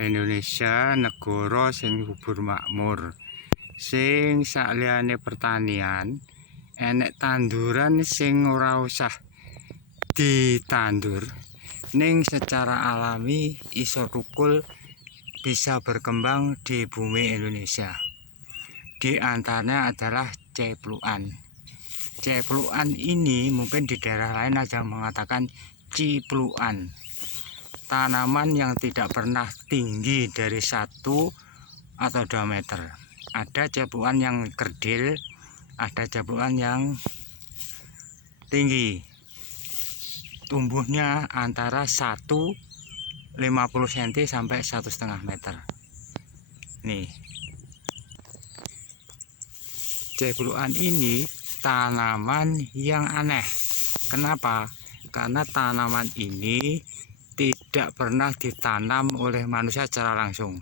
Indonesia negara sing subur makmur, sing saliyane pertanian enek tanduran sing ora usah ditandur ning secara alami iso tukul bisa berkembang di bumi Indonesia. Di antaranya adalah ceplukan. Ceplukan ini mungkin di daerah lain ada mengatakan ciplukan. Tanaman yang tidak pernah tinggi dari 1 atau 2 meter. Ada ceplukan yang kerdil, ada ceplukan yang tinggi. Tumbuhnya antara 50 cm sampai 1,5 meter. Nih. Ceplukan ini tanaman yang aneh. Kenapa? Karena tanaman ini tidak pernah ditanam oleh manusia secara langsung,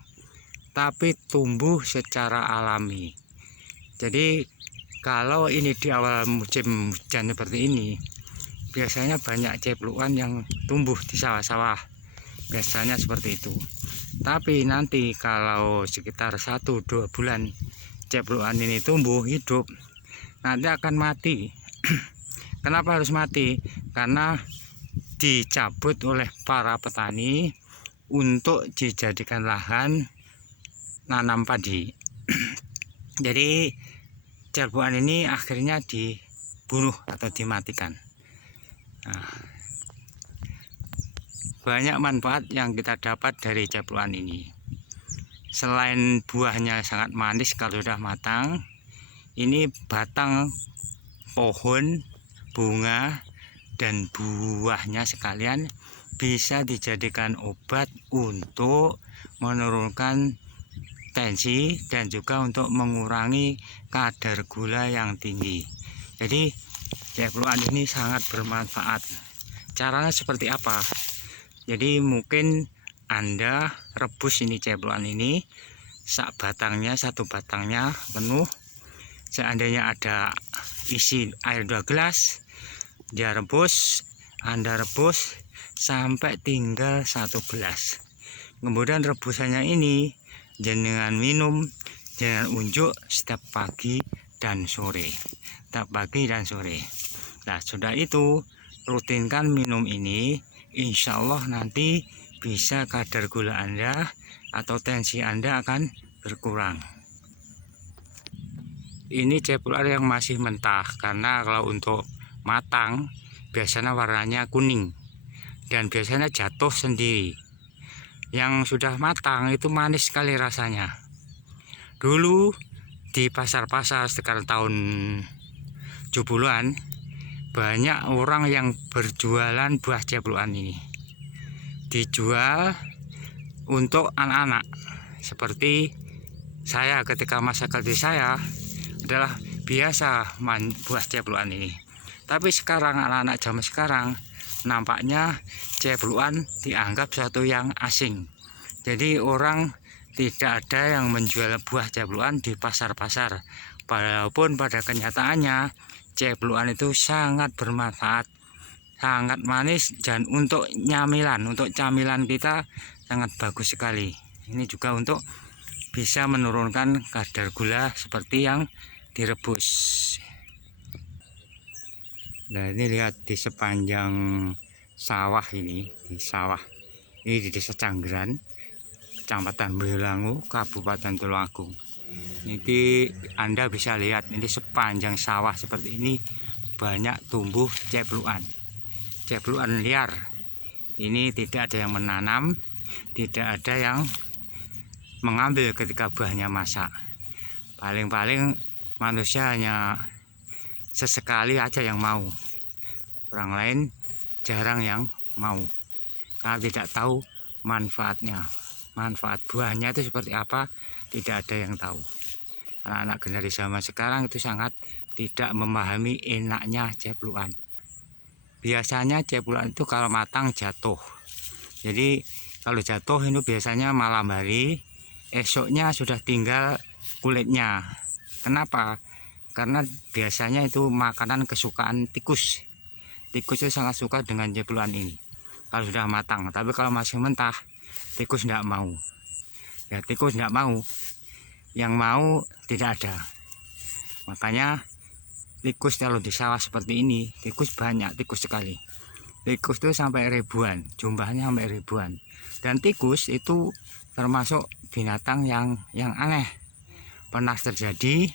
tapi tumbuh secara alami. Jadi kalau ini di awal musim hujan seperti ini, biasanya banyak ceplukan yang tumbuh di sawah-sawah, biasanya seperti itu. Tapi nanti kalau sekitar 1-2 bulan ceplukan ini tumbuh hidup, nanti akan mati. Kenapa harus mati? Karena dicabut oleh para petani untuk dijadikan lahan nanam padi. Jadi ceplukan ini akhirnya dibunuh atau dimatikan. Nah, banyak manfaat yang kita dapat dari ceplukan ini. Selain buahnya sangat manis kalau sudah matang, ini batang pohon, bunga, dan buahnya sekalian bisa dijadikan obat untuk menurunkan tensi dan juga untuk mengurangi kadar gula yang tinggi. Jadi ceplukan ini sangat bermanfaat. Caranya seperti apa? Jadi mungkin Anda rebus ini ceplukan ini, satu batangnya penuh. Seandainya ada isi air 2 gelas, Anda rebus sampai tinggal 1 gelas. Kemudian rebusannya ini jenengan minum, jenengan unjuk setiap pagi dan sore. Nah, sudah itu rutinkan minum ini, insya Allah nanti bisa kadar gula Anda atau tensi Anda akan berkurang. Ini ceplukan yang masih mentah, karena kalau untuk matang biasanya warnanya kuning dan biasanya jatuh sendiri. Yang sudah matang itu manis sekali rasanya. Dulu di pasar-pasar sekitar tahun 70-an banyak orang yang berjualan buah ceplukan ini. Dijual untuk anak-anak. Seperti saya ketika masa kecil saya adalah biasa buah ceplukan ini. Tapi sekarang anak-anak zaman sekarang nampaknya ceplukan dianggap suatu yang asing. Jadi orang tidak ada yang menjual buah ceplukan di pasar-pasar. Walaupun pada kenyataannya ceplukan itu sangat bermanfaat, sangat manis, dan untuk camilan kita sangat bagus sekali. Ini juga untuk bisa menurunkan kadar gula seperti yang direbus. Nah, ini lihat di sepanjang sawah ini, di Desa Canggeran, Kecamatan Boyolangu, Kabupaten Tulungagung. Ini Anda bisa lihat, ini sepanjang sawah seperti ini banyak tumbuh ceplukan liar. Ini tidak ada yang menanam, tidak ada yang mengambil ketika buahnya masak. Paling-paling manusia hanya sesekali aja yang mau, orang lain jarang yang mau, karena tidak tahu manfaatnya. Manfaat buahnya itu seperti apa, tidak ada yang tahu. Anak-anak generasi zaman sekarang itu sangat tidak memahami enaknya ceplukan. Biasanya ceplukan itu kalau matang jatuh. Jadi kalau jatuh itu biasanya malam hari, esoknya sudah tinggal kulitnya. Kenapa? Karena biasanya itu makanan kesukaan tikus. Tikus itu sangat suka dengan ceplukan ini kalau sudah matang. Tapi kalau masih mentah, tikus tidak mau. Ya tikus nggak mau, yang mau tidak ada. Makanya tikus kalau di sawah seperti ini, tikus banyak, tikus sekali. Tikus itu sampai ribuan, jumlahnya sampai ribuan. Dan tikus itu termasuk binatang yang aneh. Pernah terjadi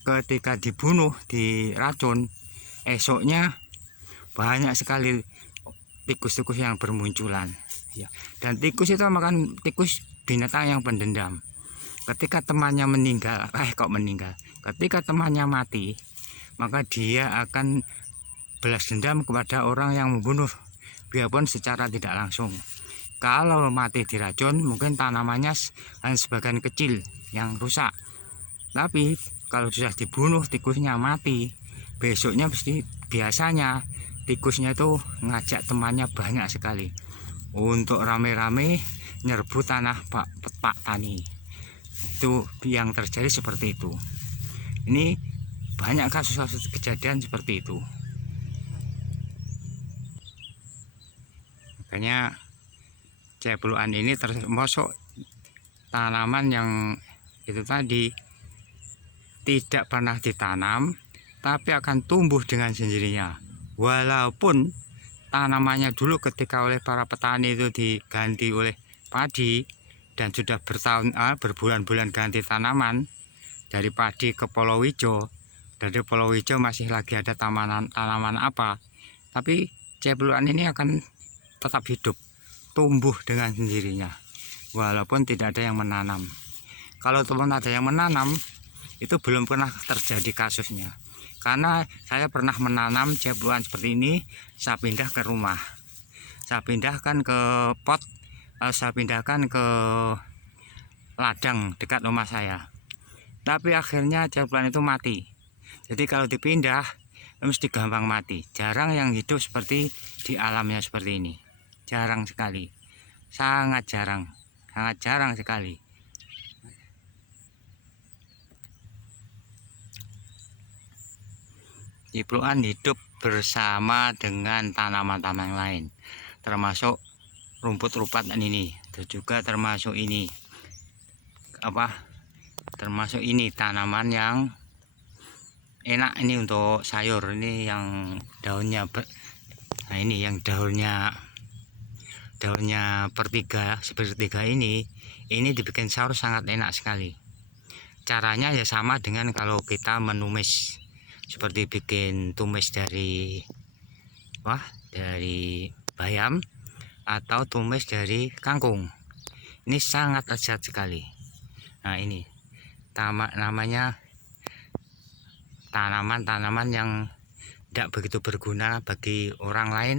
ketika dibunuh, diracun, esoknya banyak sekali tikus-tikus yang bermunculan. Ya. Dan tikus itu makan tikus binatang yang pendendam. Ketika temannya meninggal, ketika temannya mati, maka dia akan balas dendam kepada orang yang membunuh, biarpun secara tidak langsung. Kalau mati diracun, mungkin tanamannya hanya sebagian kecil yang rusak. Tapi kalau sudah dibunuh, tikusnya mati, besoknya biasanya tikusnya itu ngajak temannya banyak sekali untuk rame-rame nyerbu tanah pak tani. Itu yang terjadi seperti itu. Ini banyak kasus-kasus kejadian seperti itu. Makanya cepluan ini termasuk tanaman yang itu tadi tidak pernah ditanam, tapi akan tumbuh dengan sendirinya. Walaupun tanamannya dulu ketika oleh para petani itu diganti oleh padi, dan sudah berbulan-bulan ganti tanaman dari padi ke palawija, dari palawija masih lagi ada tanaman apa, tapi cepluan ini akan tetap hidup, tumbuh dengan sendirinya walaupun tidak ada yang menanam. Kalau teman ada yang menanam, itu belum pernah terjadi kasusnya. Karena saya pernah menanam cepluan seperti ini, saya pindah ke rumah, saya pindahkan ke pot, saya pindahkan ke ladang dekat rumah saya. Tapi akhirnya cepluan itu mati. Jadi kalau dipindah mesti gampang mati. Jarang yang hidup seperti di alamnya seperti ini. Jarang sekali. Sangat jarang sekali. Cepluan hidup bersama dengan tanaman-tanaman yang lain, termasuk rumput-rumput ini, dan juga termasuk ini termasuk ini tanaman yang enak ini untuk sayur. Ini yang daunnya nah ini yang daunnya sepertiga ini dibikin sayur sangat enak sekali. Caranya ya sama dengan kalau kita menumis, seperti bikin tumis dari bayam atau tumis dari kangkung. Ini sangat lezat sekali. Nah ini namanya tanaman-tanaman yang tidak begitu berguna bagi orang lain,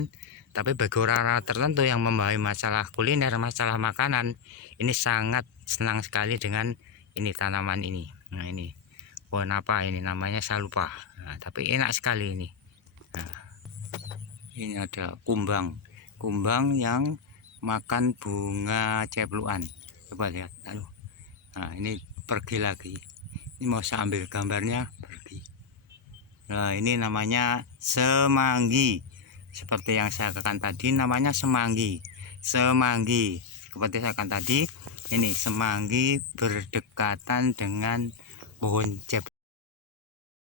tapi bagi orang-orang tertentu yang membawa masalah kuliner, masalah makanan, ini sangat senang sekali dengan ini tanaman ini. Nah ini pohon apa ini namanya, saya lupa. Nah, tapi enak sekali ini. Nah, ini ada kumbang yang makan bunga cepluan. Coba lihat. Nah ini pergi lagi. Ini mau saya ambil gambarnya, pergi. Nah ini namanya semanggi. Seperti yang saya katakan tadi, namanya semanggi. Seperti saya katakan tadi, ini semanggi berdekatan dengan pohon cepluan.